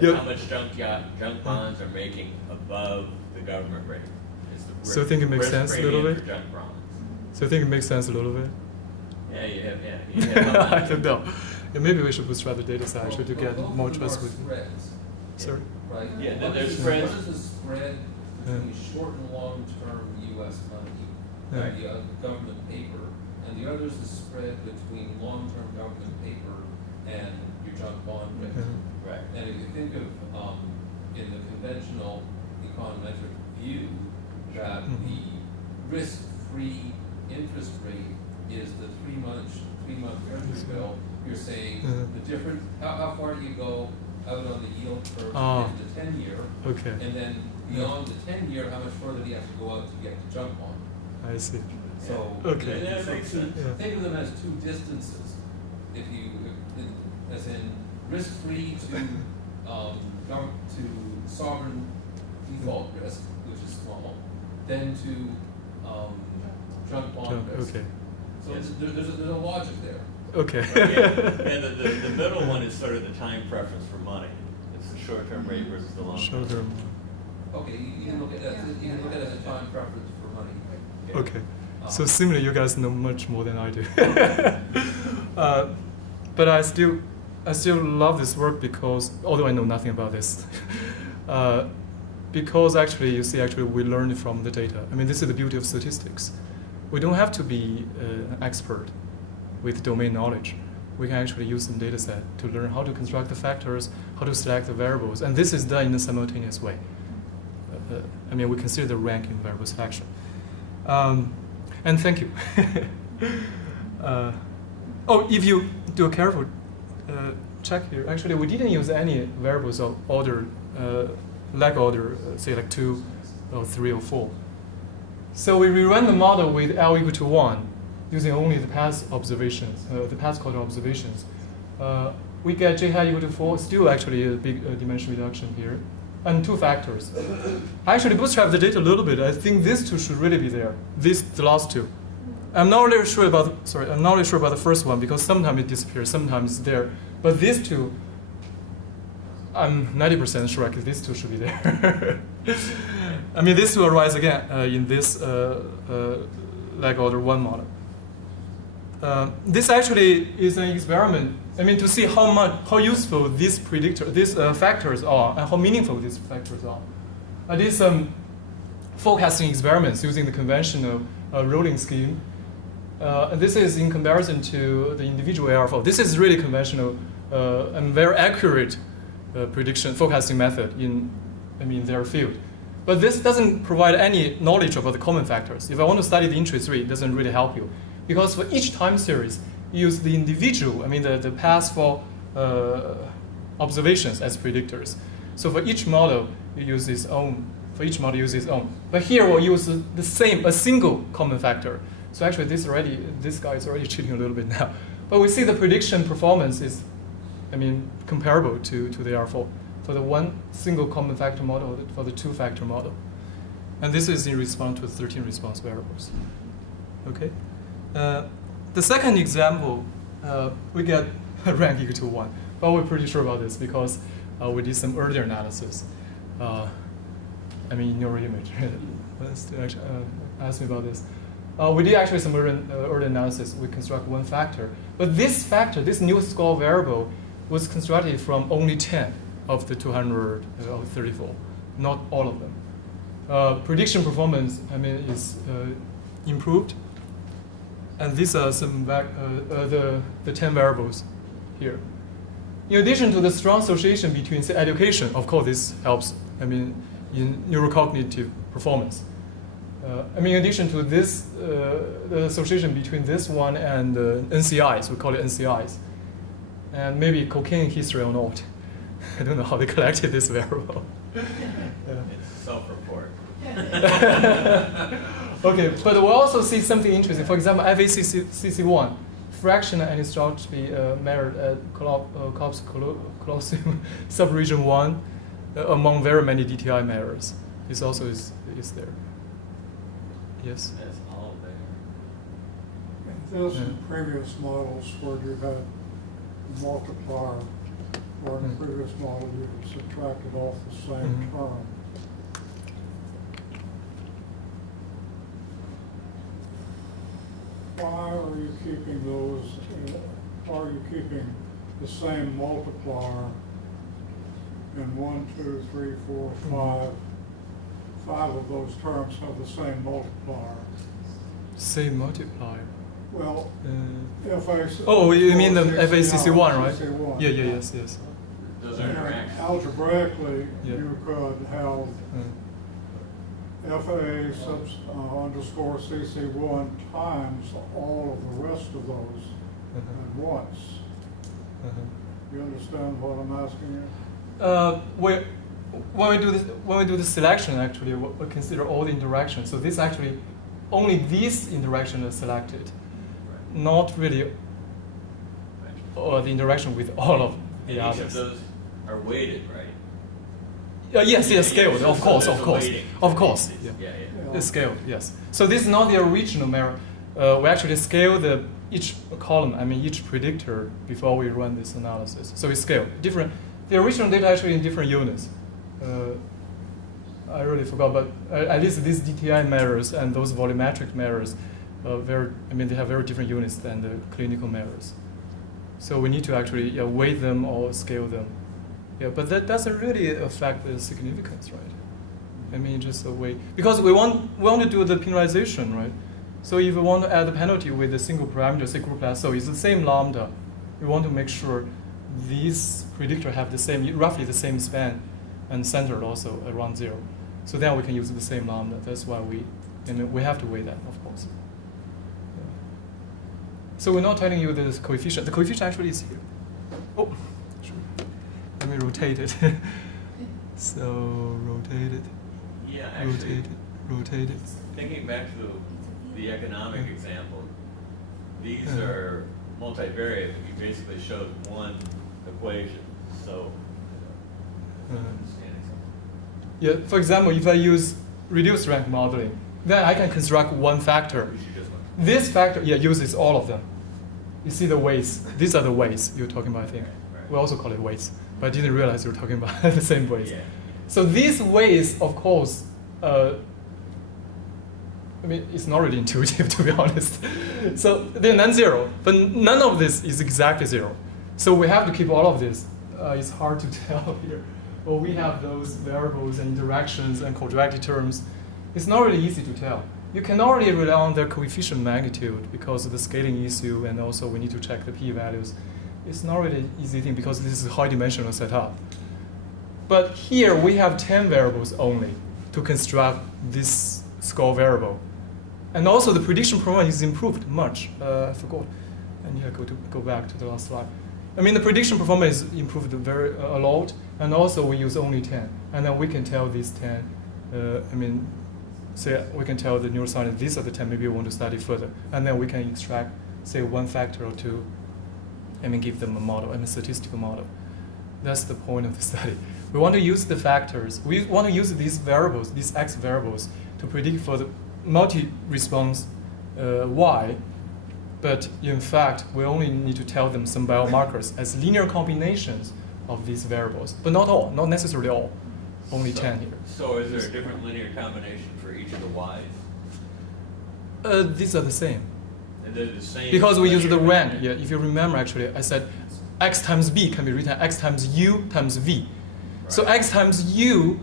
That's how much junk bonds are making above the government rate. So I think it makes sense a little bit? For junk bonds. So I think it makes sense a little bit? Yeah, you have I don't know. Yeah, maybe we should bootstrap the data set actually to get more trust with. Spreads, Sorry? right? Yeah, What there's is spreads. What is the spread between short and long-term U.S. money, government paper, and the other is the spread between long-term government paper and your junk bond rate? Right. And if you think of, in the conventional econometric view, that the risk-free interest rate is the 3-month Treasury bill, you're saying the difference, how far do you go out on the yield curve to get the 10-year? Okay. And then beyond the 10-year, how much further do you have to go out to get the junk bond? I see. So, Okay. Yeah, that makes sense. Yeah. think of them as two distances. As in risk-free to sovereign default risk, which is small, then to junk bond risk. Okay. So Yes. there's a logic there. Okay. The middle one is sort of the time preference for money. It's the short-term rate versus the long-term. Short-term. Okay, you can look at that. You can look at it as a time preference for money. Yeah. Okay. So similarly, you guys know much more than I do. But I still love this work because, although I know nothing about this, because actually, you see, we learn it from the data. This is the beauty of statistics. We don't have to be an expert with domain knowledge. We can actually use some data set to learn how to construct the factors, how to select the variables, and this is done in a simultaneous way. We consider the rank in variable selection. And thank you. If you do a careful check here, actually we didn't use any variables of order, lag order, say like 2 or 3 or 4. So we rerun the model with L equal to 1, using only the past observations, the past quarter observations. We get J hat equal to 4, still actually a big dimension reduction here, and 2 factors. I actually bootstrap the data a little bit. I think these 2 should really be there. The last 2. I'm not really sure about. Sorry, I'm not really sure about the first one because sometimes it disappears, sometimes it's there. But these two, I'm 90% sure these two should be there. I mean, these two arise again in this leg order 1 model. This actually is an experiment. I mean, to see how useful these factors are, and how meaningful these factors are. I did some forecasting experiments using the conventional rolling scheme. And this is in comparison to the individual AR4. This is really conventional and very accurate prediction forecasting method in their field. But this doesn't provide any knowledge about the common factors. If I want to study the interest rate, it doesn't really help you. Because for each time series, you use the individual, the past for observations as predictors. So for each model, you use its own. For each model, use its own. But here we'll use a single common factor. So actually, this guy is already cheating a little bit now. But we see the prediction performance is, comparable to the R4 for the one single common factor model, for the two-factor model. And this is in response to 13 response variables. Okay. The second example, we get a rank equal to 1. But we're pretty sure about this because we did some earlier analysis. In neural image. Ask me about this. We did actually some early analysis. We construct one factor. But this factor, this new score variable, was constructed from only 10 of the 234, not all of them. Prediction performance, is improved. And these are some the 10 variables here. In addition to the strong association between, say, education, of course, this helps. In neurocognitive performance. In addition to this, the association between this one and NCIs, we call it NCIs, and maybe cocaine history or not. I don't know how they collected this variable. It's self-report. Okay, but we'll also see something interesting. For example, FACC1, fractional anisotropy measured at Colosseum subregion 1 among very many DTI measures. This also is there. Yes? That's all there. In this and previous models where you had a multiplier, or in the previous model you subtracted off the same term. Why are you keeping those, are you keeping the same multiplier in 1, 2, 3, 4, 5? 5 of those terms have the same multiplier. Same multiplier? Well, you mean the FACC1, right? FACC1. Yeah, yes. Those are interactions. Algebraically, you could have FA underscore CC1 times all of the rest of those at once. You understand what I'm asking you? When we do the selection, actually, we consider all the interactions. So this actually, only these interactions are selected, not really the interaction with all of the others. Each of those are weighted, right? Yes, scaled, of course. Yeah. It's scaled, yes. So this is not the original measure. We actually scale each column, each predictor before we run this analysis. So it's scaled. The original data actually in different units. I really forgot, but at least these DTI measures and those volumetric measures, they have very different units than the clinical measures. So we need to actually weight them or scale them. Yeah, but that doesn't really affect the significance, right? Just a way, because we want to do the penalization, right? So if we want to add the penalty with a single parameter, say group lasso, it's the same lambda. We want to make sure these predictors have roughly the same span and centered also around 0. So then we can use the same lambda. That's why we have to weigh that, of course. Yeah. So we're not telling you the coefficient. The coefficient actually is here. Oh, sure. Let me rotate it. So rotate it. Yeah, actually, rotate it. thinking back to the economic example, these are multivariate. You basically showed one equation, so understanding something. Yeah, for example, if I use reduced rank modeling, then I can construct one factor. this factor, uses all of them. You see the weights. These are the weights you're talking about, I think. Right. We also call it weights, but I didn't realize you were talking about the same weights. Yeah. So these weights, of course, I mean, it's not really intuitive, to be honest. So they're non-zero, but none of this is exactly zero. So we have to keep all of this. It's hard to tell here. Well, we have those variables and interactions and quadratic terms. It's not really easy to tell. You cannot really rely on their coefficient magnitude because of the scaling issue, and also we need to check the p-values. It's not really an easy thing because this is a high-dimensional setup. But here we have 10 variables only to construct this score variable. And also the prediction performance is improved much. I forgot. I need to go back to the last slide. I mean, the prediction performance is improved a lot, and also we use only 10. And then we can tell these 10, say we can tell the neuroscientist these are the 10 maybe we want to study further. And then we can extract, say, one factor or two, give them a model, a statistical model. That's the point of the study. We want to use the factors. We want to use these variables, these X variables, to predict for the multi-response Y, but in fact, we only need to tell them some biomarkers as linear combinations of these variables, but not all, not necessarily all, only 10 here. So is there a different linear combination for each of the Ys? These are the same. And they're the same? Because we use the linear rank. combination? Yeah, if you remember, actually, I said X times B can be written X times U times V. So Right. X times U,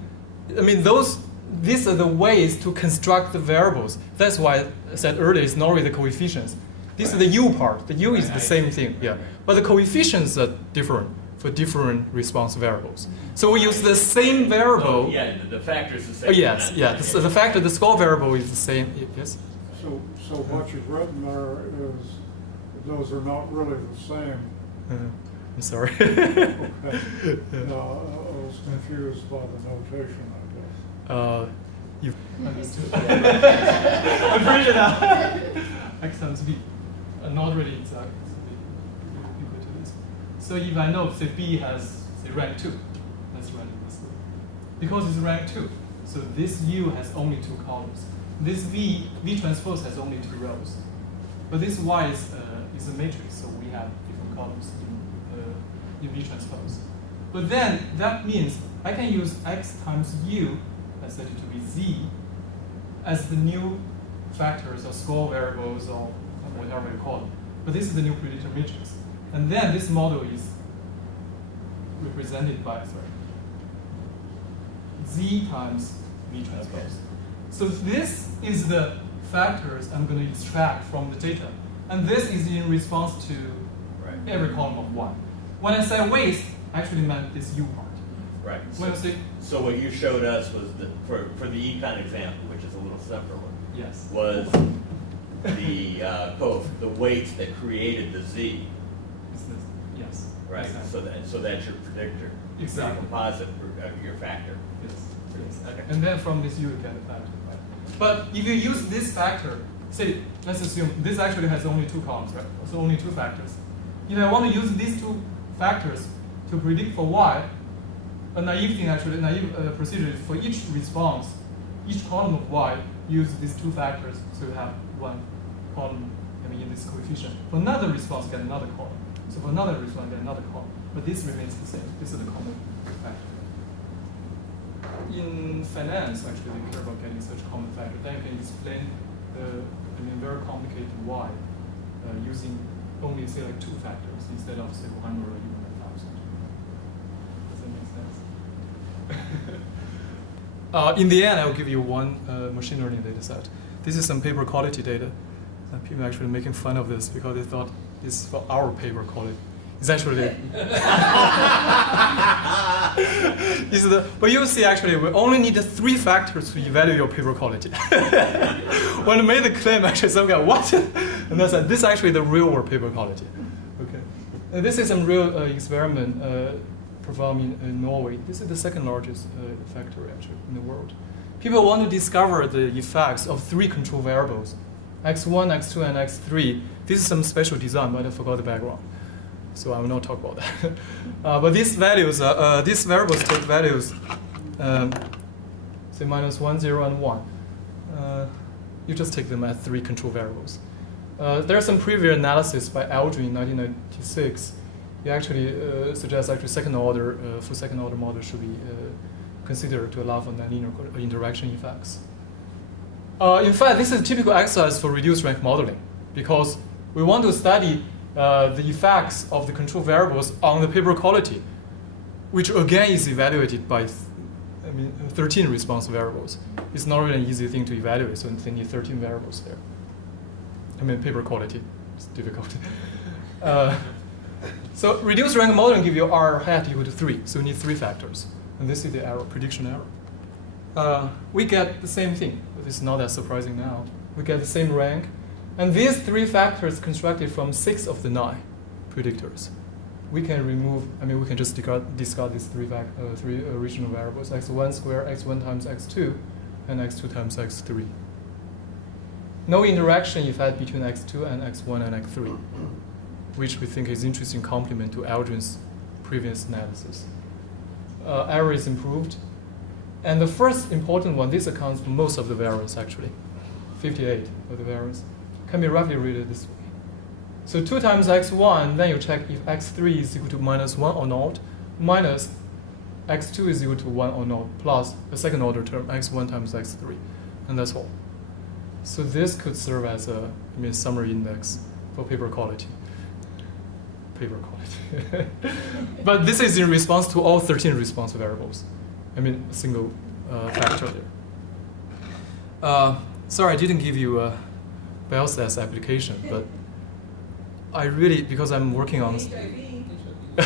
these are the ways to construct the variables. That's why I said earlier it's not really the coefficients. This is the U part. The U is Right, the I same see. thing. Yeah. Okay. But the coefficients are different for different response variables. So we use the same variable. So, yeah, the factor's the same. Oh, yes, yeah. The factor, the score variable is the same. Yes. So what you've written there is, those are not really the same. I'm sorry. Okay. No, I was confused by the notation, I guess. You've understood. I'm pretty sure now. X times B. Not really exact. So we equal to this. So if I know, say, B has, say, rank 2, let's run this way. Because it's rank 2, so this U has only 2 columns. This V transpose has only 2 rows. But this Y is a matrix, so we have different columns in V transpose. But then that means I can use X times U, I set it to be Z, as the new factors or score variables or whatever you call them. But this is the new predictor matrix. And then this model is represented by, Z times V transpose. Okay. So this is the factors I'm going to extract from the data. And this is in response to Right. every column of Y. When I say waste, I actually meant this U part. Right. When I say, So what you showed us was for the econ example, which is a little simpler one, yes. was the weights that created the Z, It's this, yes. right? Exactly. So that's your predictor. Exactly. Your composite, your factor. Yes. Okay. And then from this you get a factor. But if you use this factor, say, let's assume this actually has only 2 columns, right? So only 2 factors. If I want to use these 2 factors to predict for Y, a naive procedure is for each response, each column of Y, use these 2 factors, so you have 1 column, in this coefficient. For another response, get another column. So for another response, get another column. But this remains the same. This is the common factor. In finance, actually, they care about getting such common factor. Then you can explain the very complicated Y using only, say, like 2 factors instead of, say, 100 or even 1,000. Does that make sense? In the end, I'll give you one machine learning data set. This is some paper quality data. People are actually making fun of this because they thought this is for our paper quality. It's actually but you see, actually, we only need 3 factors to evaluate your paper quality. When I made the claim, actually, some guy, what? And I said, this is actually the real world paper quality. Okay. And this is some real experiment performed in Norway. This is the 2nd largest factory, actually, in the world. People want to discover the effects of 3 control variables, x1, x2, and x3. This is some special design, but I forgot the background. So I will not talk about that. But these values, these variables take values, say -1, 0, and 1. You just take them as 3 control variables. There are some previous analysis by Aldrin in 1996. He actually suggests actually second order for second order model should be considered to allow for nonlinear interaction effects. In fact, this is a typical exercise for reduced rank modeling because we want to study the effects of the control variables on the paper quality, which again is evaluated by 13 response variables. It's not really an easy thing to evaluate, so they need 13 variables there. Paper quality is difficult. So reduced rank modeling give you R hat equal to 3, so you need 3 factors. And this is the error, prediction error. We get the same thing. This is not that surprising now. We get the same rank. And these 3 factors constructed from 6 of the 9 predictors. We can remove, we can just discard these 3 original variables, x1 squared, x1 times x2, and x2 times x3. No interaction effect between x2 and x1 and x3, which we think is interesting complement to Aldrin's previous analysis. Error is improved. And the first important one, this accounts for most of the variance actually, 58 of the variance, can be roughly read this way. So 2 times x1, then you check if x3 is equal to -1 or not, minus x2 is equal to 1 or not, plus a second order term, x1 times x3, and that's all. So this could serve as a summary index for paper quality. Paper quality. But this is in response to all 13 response variables. A single factor there. Sorry, I didn't give you a biostats application, but I really, because I'm working on...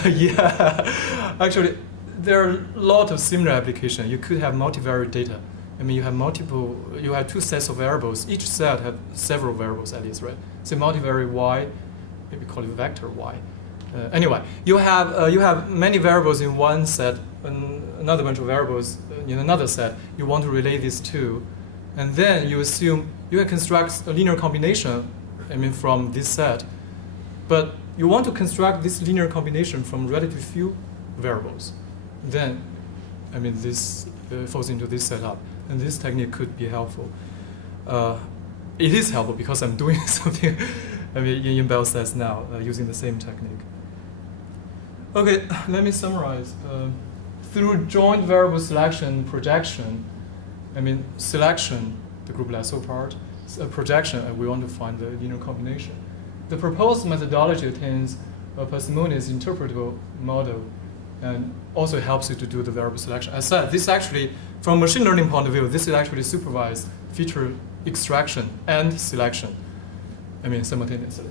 Yeah, actually, there are a lot of similar applications. You could have multivariate data. You have 2 sets of variables. Each set have several variables at least, right? So multivariate y, maybe call it vector y. Anyway, you have many variables in one set, and another bunch of variables in another set. You want to relate these 2, and then you assume you can construct a linear combination. From this set, but you want to construct this linear combination from relatively few variables. Then, this falls into this setup, and this technique could be helpful. It is helpful because I'm doing something in biostats now using the same technique. Okay, let me summarize. Through joint variable selection projection, selection, the group lasso part, projection, we want to find the linear combination. The proposed methodology attains a parsimonious interpretable model and also helps you to do the variable selection. As said, this actually, from a machine learning point of view, this is actually supervised feature extraction and selection, simultaneously.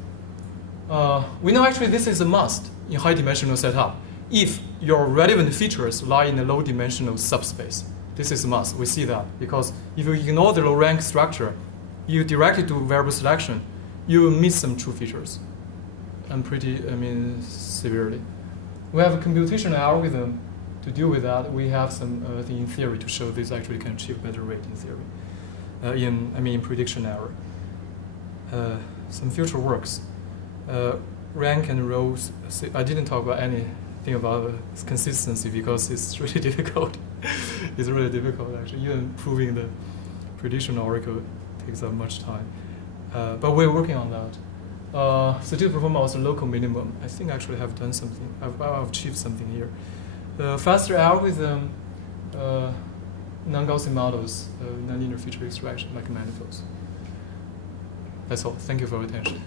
We know actually this is a must in high-dimensional setup if your relevant features lie in a low-dimensional subspace. This is a must. We see that because if you ignore the low-rank structure, you directly do variable selection, you will miss some true features, and severely. We have a computational algorithm to deal with that. We have some thing in theory to show this actually can achieve better rate in theory, in prediction error. Some future works. Rank and rows. I didn't talk about anything about consistency because it's really difficult. It's really difficult actually. Even proving the prediction oracle takes up much time. But we're working on that. Statistical performance was a local minimum. I think I actually have done something. I've achieved something here. Faster algorithm, non-Gaussian models, nonlinear feature extraction like manifolds. That's all. Thank you for your attention.